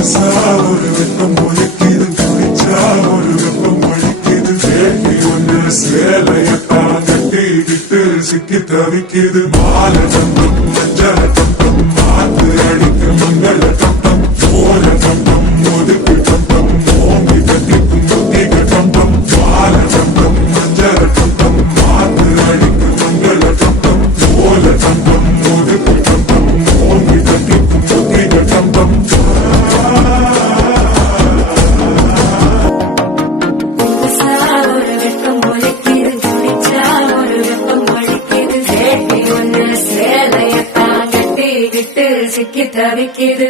ஒரு வெப்பம் ஒழிக்குது, குடிச்சா ஒரு வெப்பம் ஒழிக்குது. வேட்டி ஒண்ணு சேலையத்தான் கட்டிக்கிட்டு சிக்கி தவிக்குது. மாலை தந்தம் மஞ்சள தந்தம் மாத்து அடிக்கு மங்கள தந்தம் ஓல தந்தம் ஒதுக்கு தந்தம் ஓங்கி கட்டிக்கும் முத்திக தந்தம். மாலை தந்தம் மஞ்சள தந்தம் மாத்து அடிக்கு மங்கள தந்தம் ஓல தந்தம் ஒதுக்கு தந்தம் ஓங்கி கட்டிக்கும் முத்திக தந்தம். சிக்கி தவிக்குது.